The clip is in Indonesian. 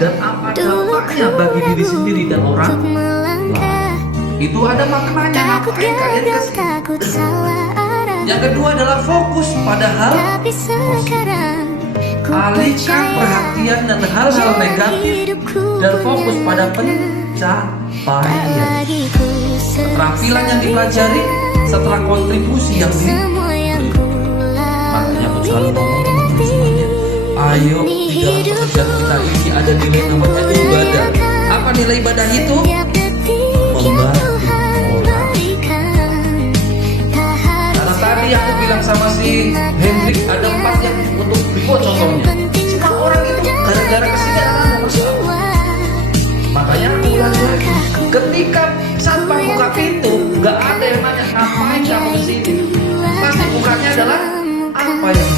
dan apa dampaknya bagi diri sendiri dan orang lain. Itu ada maknanya, ngapain kalian kesini. Yang kedua adalah fokus pada hal positif. Alihkan perhatian dan hal-hal negatif dan fokus pada pencapaian. Keterampilan yang dipelajari setelah kontribusi yang diberi. Makanya aku selalu ngomong teman-teman semuanya, ayo di dalam pekerjaan kita ini ada nilai namanya ibadah. Apa nilai ibadah itu? Membantu orang. Karena tadi aku bilang sama si Hendrik ada 4 yang untuk berikut contohnya. Cuma orang itu gara-gara kesini ada masalah. Makanya aku ulang lagi, ketika sampah buka pintu, gak ada yang nanya ngapain kamu kesini. Pasti bukanya adalah apa yang